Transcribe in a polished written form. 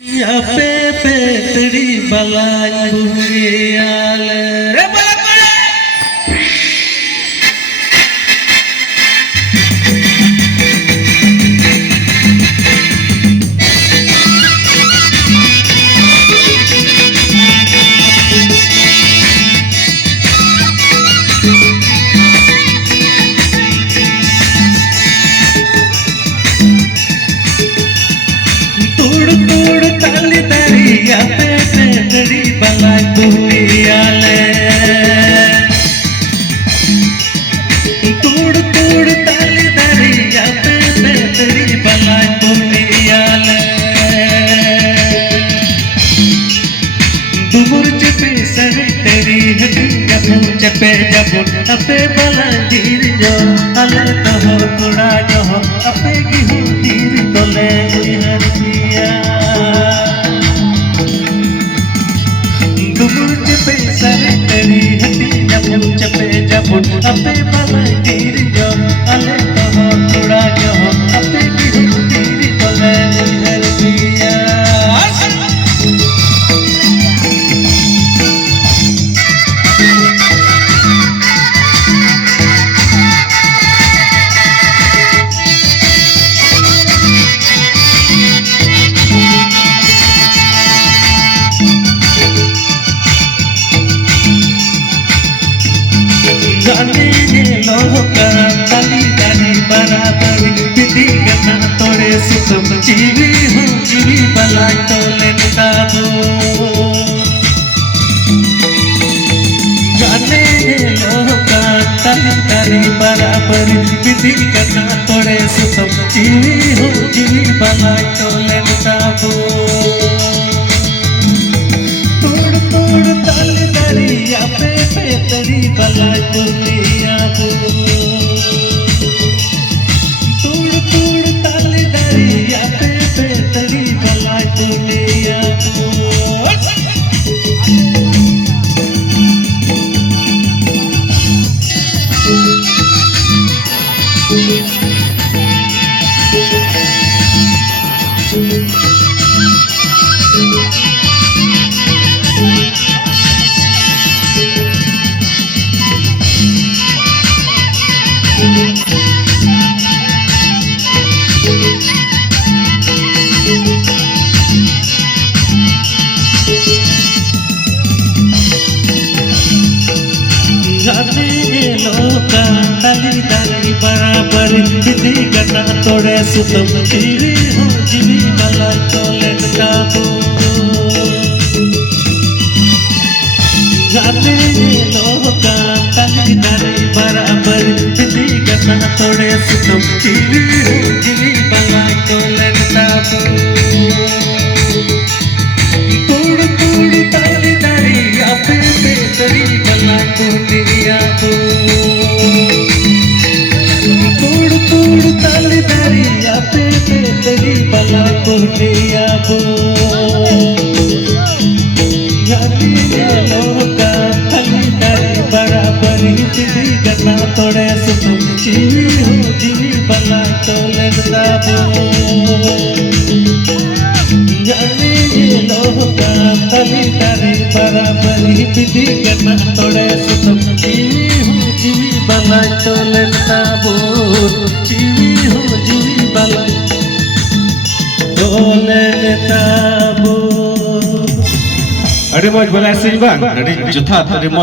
पे पेतड़ी बलाई बुगियाल रे तोड़ ताली दरिया पे पेतड़ी बलाई बुगियाल तोड़ ताली दरिया पे पेतड़ी बलाई बुगियाल दुमुर चपे सर तेरी हटिया चपे जबुन अपे बला धीर जो अले तो हो कुड़ा जो हो अपे गिहू धीर तोले हर पिया दुमुर चपे सर तेरी हटिया चपे जबुन अपे बला धीर जो अले तो हो कुड़ा जो हो अपे गिहू धीर तोले हर पिया जाने लोग ताली ताली बराबर विधि करना तोड़े सुतम जीवी हूँ जीवी बलाई तोले निताबो जाने लोग ताली ताली बराबर विधि करना तोड़े सुतम जीवी हूँ जीवी बलाई तोले निताबो तोड़ ताली दरिया पे पेतड़ी बलाई दुनिया को तोड़ ताली दरिया पे पेतड़ी बलाई दुनिया को ताली ताली बराबर विधि करना तोड़े सुतम जीवी हूँ जीवी बला तोले निताबो जाने लोग ताली ताली बराबर विधि करना तोड़े सुतम जीवी हूँ जीवी बला तोले निताबो तोड़ ताली दरिया पे पेतड़ी बला दुनिया को तोड़ ताली दरिया पे पेतड़ी बला दुनिया को जाने लोग ताली ताली बराबर विधि करना तोड़े सुतम जीवी हूँ जीवी बला तोले निताबो जाने लोग ताली ताली बराबर विधि करना तोड़े सुतम जीवी हूँ जीवी बला तोले निताबो जीवी हूँ जीवी बला तोले निताबो Ada mau bola sing bang, ada juta, ada mau